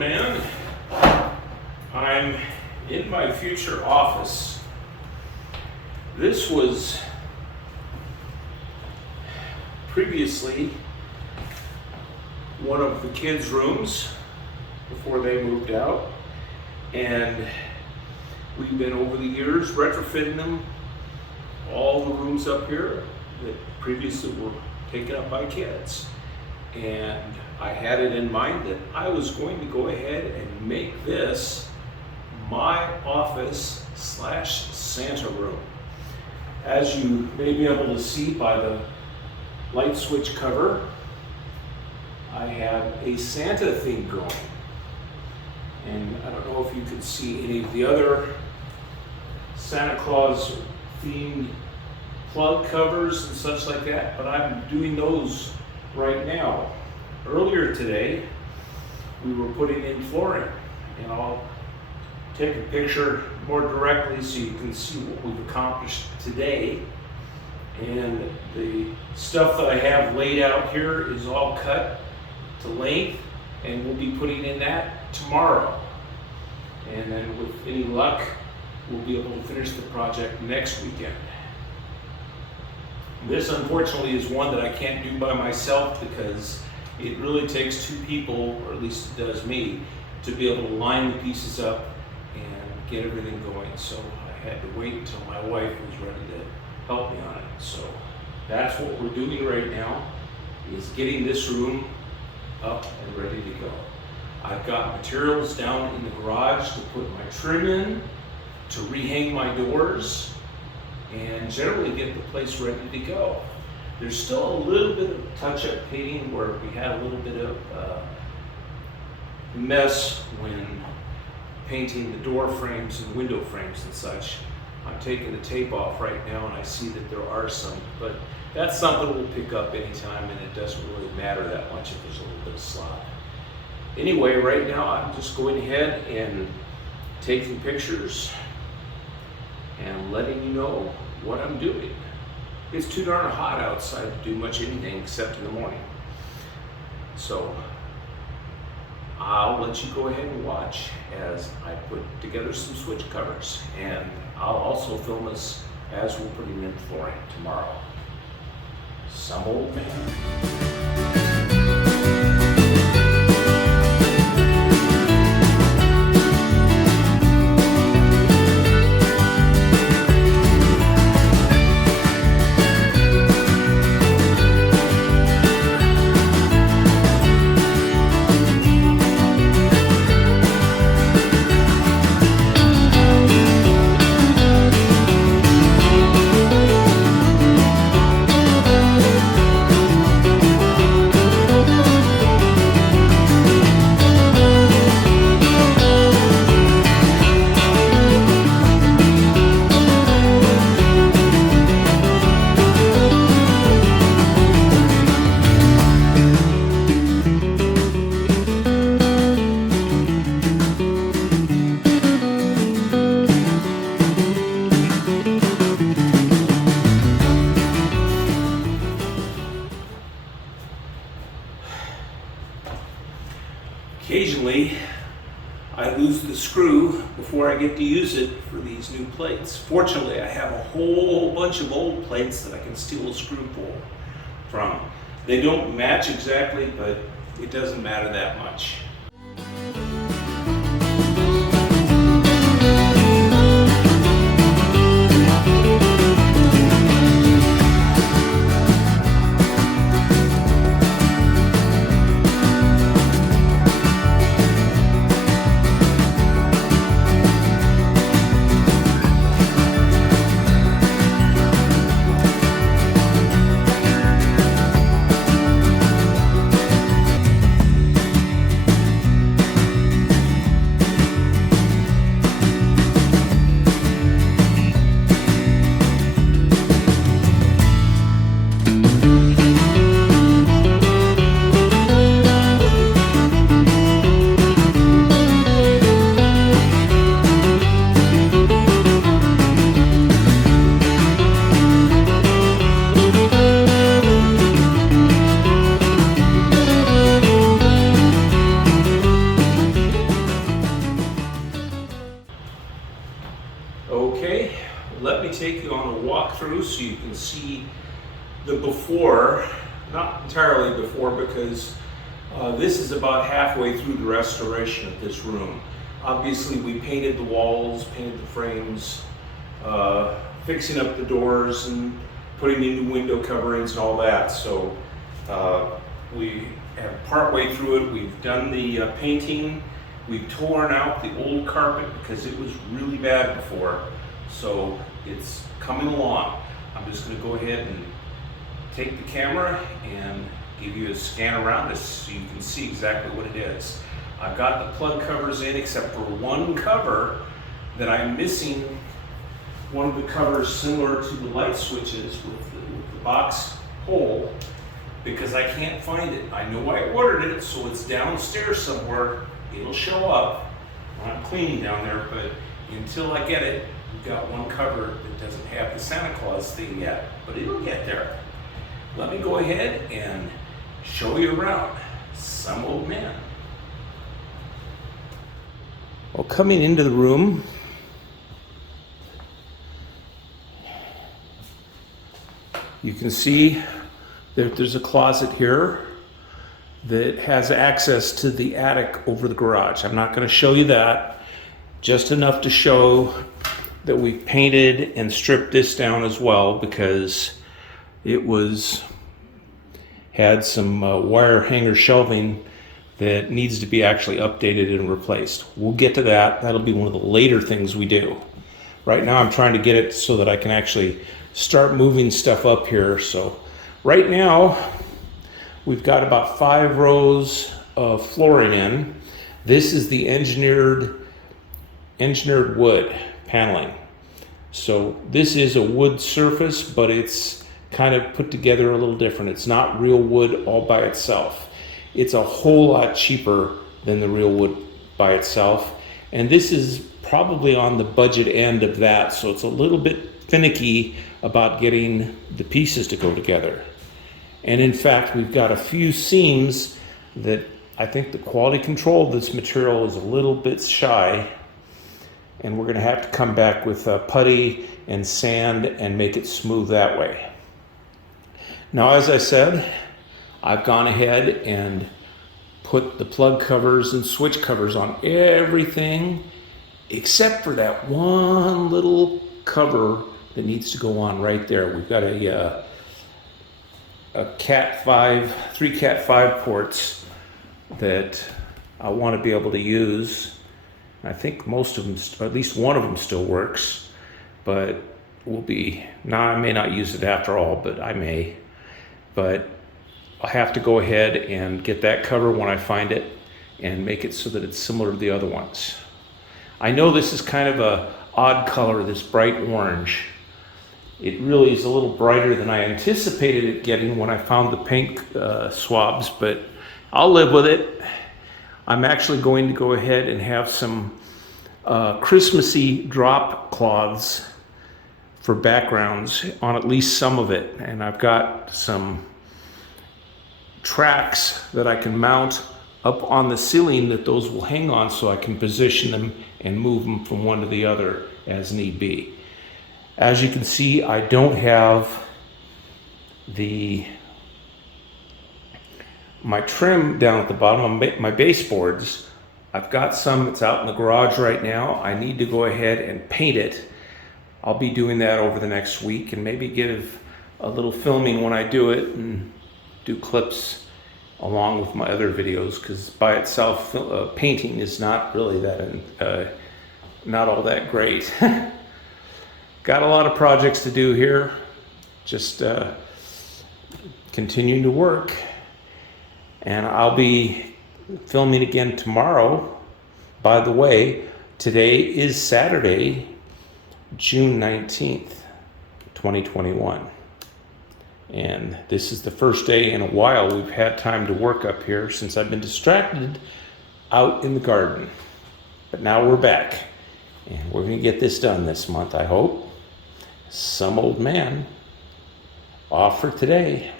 man. I'm in my future office. This was previously one of the kids' rooms before they moved out, and we've been over the years retrofitting them, all the rooms up here that previously were taken up by kids. And I had it in mind that I was going to go ahead and make this my office / Santa room. As you may be able to see by the light switch cover, I have a Santa theme going. And I don't know if you can see any of the other Santa Claus themed plug covers and such like that, but I'm doing those right now. Earlier today, we were putting in flooring, and I'll take a picture more directly so you can see what we've accomplished today. And the stuff that I have laid out here is all cut to length, and we'll be putting in that tomorrow. And then with any luck, we'll be able to finish the project next weekend. This unfortunately is one that I can't do by myself because it really takes two people, or at least it does me, to be able to line the pieces up and get everything going. So I had to wait until my wife was ready to help me on it. So that's what we're doing right now, is getting this room up and ready to go. I've got materials down in the garage to put my trim in, to rehang my doors, and generally get the place ready to go. There's still a little bit of touch-up painting where we had a little bit of mess when painting the door frames and window frames and such. I'm taking the tape off right now, and I see that there are some, but that's something we'll pick up anytime, and it doesn't really matter that much if there's a little bit of slop. Anyway, right now I'm just going ahead and taking pictures and letting you know what I'm doing. It's too darn hot outside to do much anything except in the morning. So I'll let you go ahead and watch as I put together some switch covers, and I'll also film us as we're putting in flooring tomorrow. Some old man. Occasionally, I lose the screw before I get to use it for these new plates. Fortunately, I have a whole bunch of old plates that I can steal a screw from. They don't match exactly, but it doesn't matter that much. let me take you on a walkthrough so you can see the before, not entirely before, because this is about halfway through the restoration of this room. Obviously we painted the walls, painted the frames, fixing up the doors and putting in new window coverings and all that. So we have partway through it. We've done the painting. We've torn out the old carpet because it was really bad before. So it's coming along. I'm just going to go ahead and take the camera and give you a scan around this so you can see exactly what it is. I've got the plug covers in except for one cover that I'm missing. One of the covers similar to the light switches with the box hole, because I can't find it. I know I ordered it, so it's downstairs somewhere. It'll show up when I'm cleaning down there, but until I get it, we've got one cover that doesn't have the Santa Claus thing yet, but it'll get there. Let me go ahead and show you around. Some old man. Well, coming into the room, you can see that there's a closet here that has access to the attic over the garage. I'm not going to show you that, just enough to show that we painted and stripped this down as well, because it had some wire hanger shelving that needs to be actually updated and replaced. We'll get to that. That'll be one of the later things we do. Right now I'm trying to get it so that I can actually start moving stuff up here. So right now we've got about 5 rows of flooring in. This is the engineered wood paneling. So this is a wood surface, but it's kind of put together a little different. It's not real wood all by itself. It's a whole lot cheaper than the real wood by itself. And this is probably on the budget end of that, so it's a little bit finicky about getting the pieces to go together. And in fact, we've got a few seams that I think the quality control of this material is a little bit shy, and we're gonna have to come back with putty and sand and make it smooth that way. Now, as I said, I've gone ahead and put the plug covers and switch covers on everything except for that one little cover that needs to go on right there. We've got a Cat 5, 3 Cat 5 ports that I want to be able to use. I think most of them, or at least one of them, still works, but I may not use it after all, but I may. But I'll have to go ahead and get that cover when I find it and make it so that it's similar to the other ones. I know this is kind of a odd color, this bright orange. It really is a little brighter than I anticipated it getting when I found the paint swabs, but I'll live with it. I'm actually going to go ahead and have some Christmassy drop cloths for backgrounds on at least some of it. And I've got some tracks that I can mount up on the ceiling that those will hang on, so I can position them and move them from one to the other as need be. As you can see, I don't have my trim down at the bottom, my baseboards. I've got some that's out in the garage right now. I need to go ahead and paint it. I'll be doing that over the next week and maybe give a little filming when I do it and do clips along with my other videos, because by itself painting is not really that not all that great. Got a lot of projects to do here, just continuing to work, and I'll be filming again tomorrow. By the way, today is Saturday, June 19th, 2021. And this is the first day in a while we've had time to work up here since I've been distracted out in the garden. But now we're back, and we're going to get this done this month, I hope. Some old man off for today.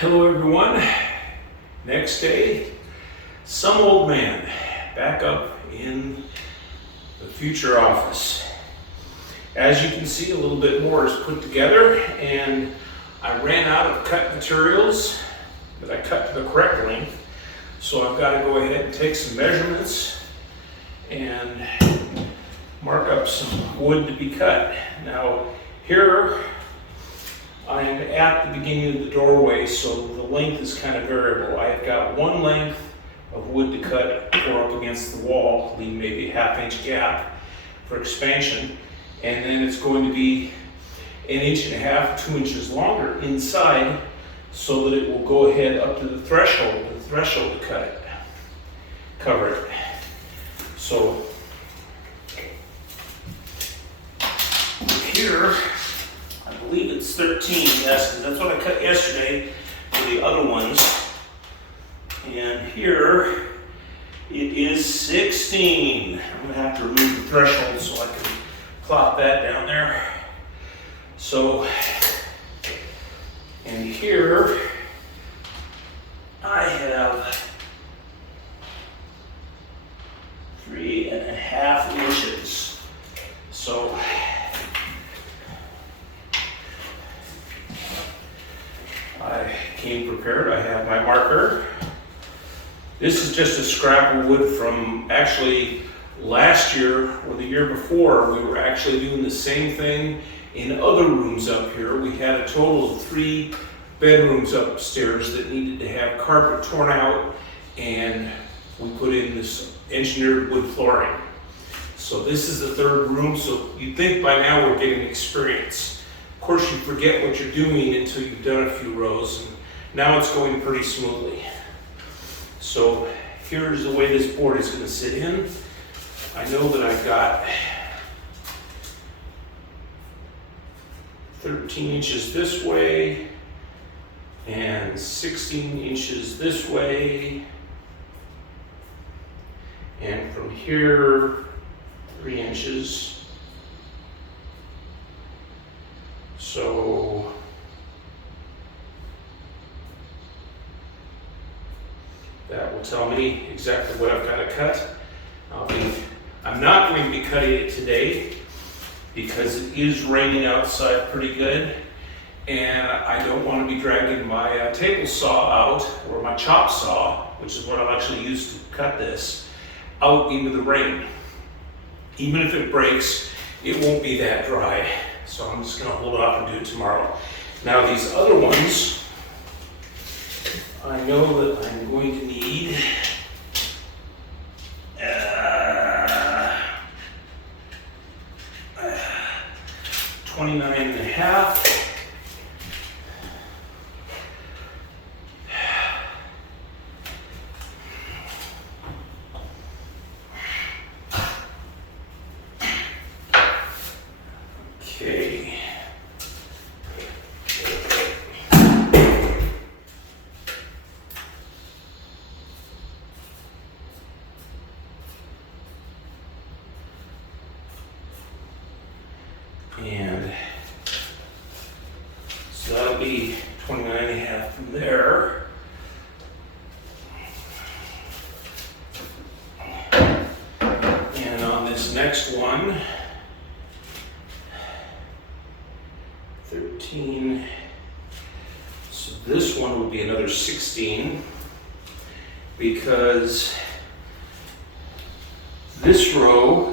Hello everyone. Next day, some old man back up in the future office. As you can see, a little bit more is put together, and I ran out of cut materials that I cut to the correct length. So I've got to go ahead and take some measurements and mark up some wood to be cut. Now here I'm at the beginning of the doorway, so the length is kind of variable. I've got one length of wood to cut or up against the wall, leaving maybe a 1/2 inch gap for expansion. And then it's going to be 1.5 inches, 2 inches longer inside, so that it will go ahead up to the threshold to cut it, cover it. So here, I believe it's 13, yes, because that's what I cut yesterday for the other ones. And here, it is 16. I'm gonna have to remove the threshold so I can plop that down there. So, and here, I have 3.5 inches. So, I came prepared. I have my marker. This is just a scrap of wood from actually last year or the year before. We were actually doing the same thing in other rooms up here. We had a total of 3 bedrooms upstairs that needed to have carpet torn out, and we put in this engineered wood flooring. So this is the 3rd room, so you'd think by now we're getting experience. Of course, you forget what you're doing until you've done a few rows, and now it's going pretty smoothly. So here's the way this board is going to sit in. I know that I've got 13 inches this way and 16 inches this way, and from here 3 inches. So that will tell me exactly what I've got to cut. I'm not going to be cutting it today because it is raining outside pretty good, and I don't want to be dragging my table saw out, or my chop saw, which is what I'll actually use to cut this, out into the rain. Even if it breaks, it won't be that dry. So I'm just going to hold off and do it tomorrow. Now these other ones, I know that I'm going to need 29.5. Okay. And so that'll be 29.5 from there. And on this next one, 13. So this one would be another 16, because this row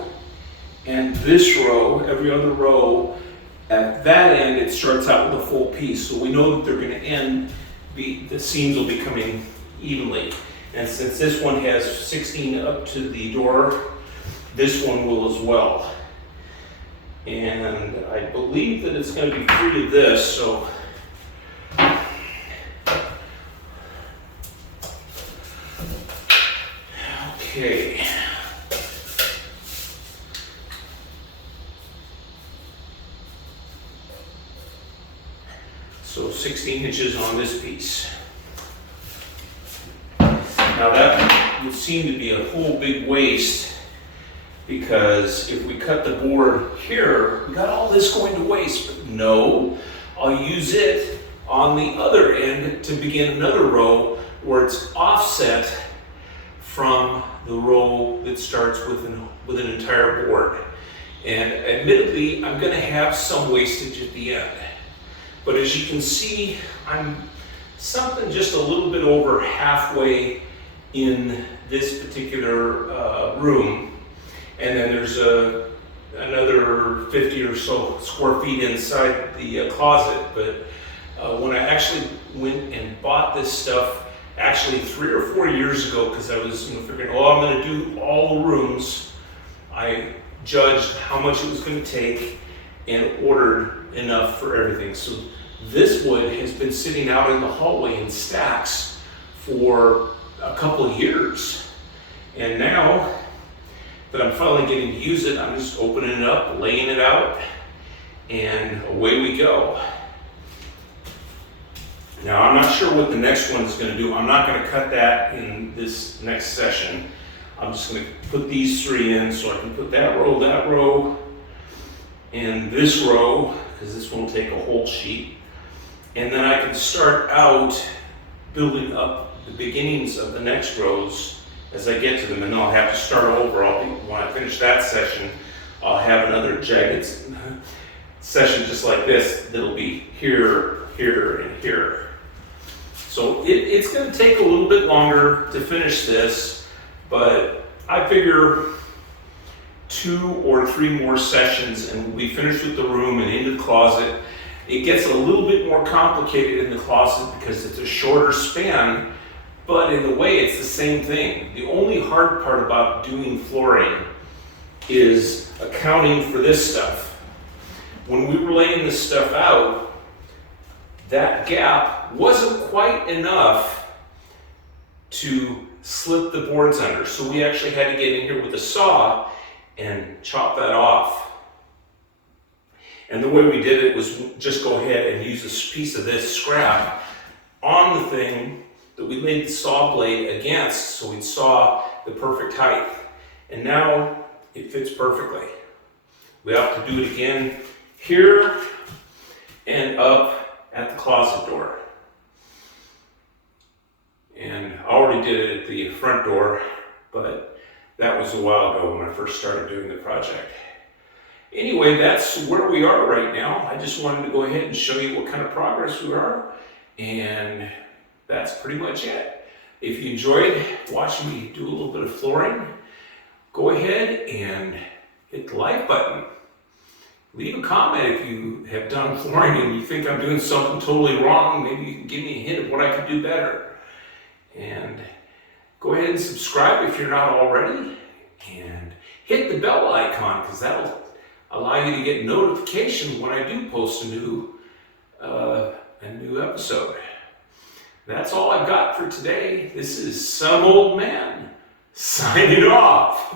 and this row, every other row, at that end it starts out with a full piece. So we know that they're going to end, the seams will be coming evenly. And since this one has 16 up to the door, this one will as well. And I believe that it's going to be free of this, so okay. So 16 inches on this piece. Now that would seem to be a whole big waste, because if we cut the board here, we got all this going to waste. But no, I'll use it on the other end to begin another row where it's offset from the row that starts with an entire board. And admittedly, I'm going to have some wastage at the end. But as you can see, I'm something just a little bit over halfway in this particular room. And then there's another 50 or so square feet inside the closet. But when I actually went and bought this stuff, actually 3 or 4 years ago, because I was figuring, oh, I'm going to do all the rooms, I judged how much it was going to take and ordered enough for everything. So this wood has been sitting out in the hallway in stacks for a couple of years. And now that I'm finally getting to use it, I'm just opening it up, laying it out, and away we go. Now, I'm not sure what the next one's going to do. I'm not going to cut that in this next session. I'm just going to put these 3 in so I can put that row, and this row, because this one will take a whole sheet. And then I can start out building up the beginnings of the next rows as I get to them, and then I'll have to start over. When I finish that session, I'll have another jagged session just like this that'll be here, here, and here. So it's going to take a little bit longer to finish this, but I figure 2 or 3 more sessions and we'll be finished with the room and into the closet. It gets a little bit more complicated in the closet because it's a shorter span, but in a way it's the same thing. The only hard part about doing flooring is accounting for this stuff. When we were laying this stuff out, that gap wasn't quite enough to slip the boards under. So we actually had to get in here with a saw and chop that off. And the way we did it was just go ahead and use a piece of this scrap on the thing that we laid the saw blade against so we'd saw the perfect height. And now it fits perfectly. We have to do it again here and up at the closet door. And I already did it at the front door, but that was a while ago when I first started doing the project. Anyway, that's where we are right now. I just wanted to go ahead and show you what kind of progress we are, and that's pretty much it. If you enjoyed watching me do a little bit of flooring, go ahead and hit the like button. Leave a comment if you have done flooring and you think I'm doing something totally wrong. Maybe you can give me a hint of what I could do better. And go ahead and subscribe if you're not already. And hit the bell icon because that'll allow you to get notification when I do post a new episode. That's all I've got for today. This is some old man signing off.